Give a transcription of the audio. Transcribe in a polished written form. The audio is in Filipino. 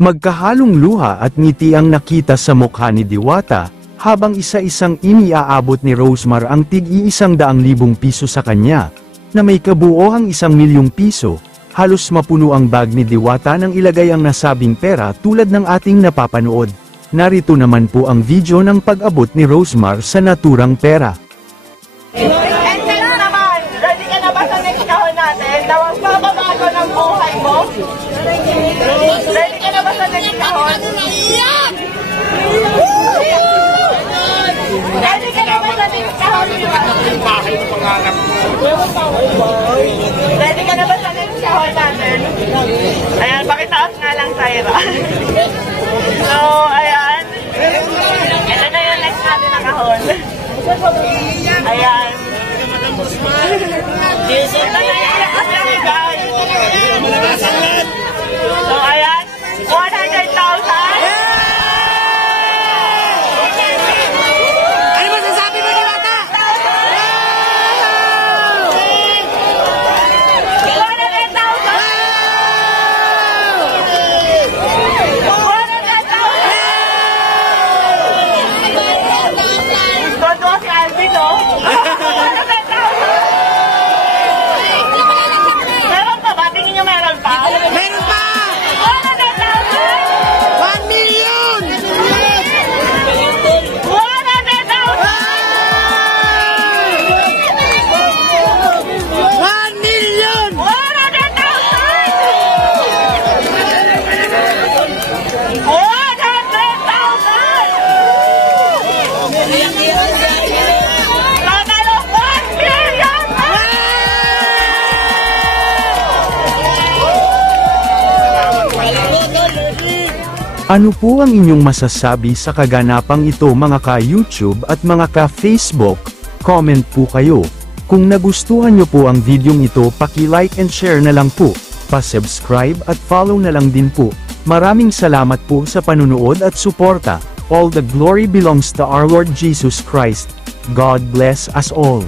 Magkahalong luha at ngiti ang nakita sa mukha ni Diwata, habang isa-isang iniaabot ni Rosemar ang tig-100,000 piso sa kanya, na may kabuohang 1,000,000 piso, halos mapuno ang bag ni Diwata nang ilagay ang nasabing pera tulad ng ating napapanood. Narito naman po ang video ng pag-abot ni Rosemar sa naturang pera. And then naman, ready ka na ba sa next kahon natin? Na magbabago ng buhay mo? Ready ka na ba sa next kahon? Ready ka na ba sa next kahon? Yung bahay ng pangarap ko. Ready ka na ba sa next kahon natin? Ayan, pakitaas nga lang, Tyra. So, ayan. Ito na yung next natin na kahon. Ayan. Ito na yung kahon, guys. So, ayan. 100,000. Ano masasabi mo, Diwata? 100,000. Todo si Alvin, no? 100,000. Meron pa ba? Tingin nyo meron pa? Meron pa! 100,000. 1 million! 100,000. 1 million! 100,000. Ano po ang inyong masasabi sa kaganapang ito mga ka-YouTube at mga ka-Facebook? Comment po kayo. Kung nagustuhan nyo po ang videong ito, paki-like and share na lang po. Pa-subscribe at follow na lang din po. Maraming salamat po sa panunood at suporta. All the glory belongs to our Lord Jesus Christ. God bless us all.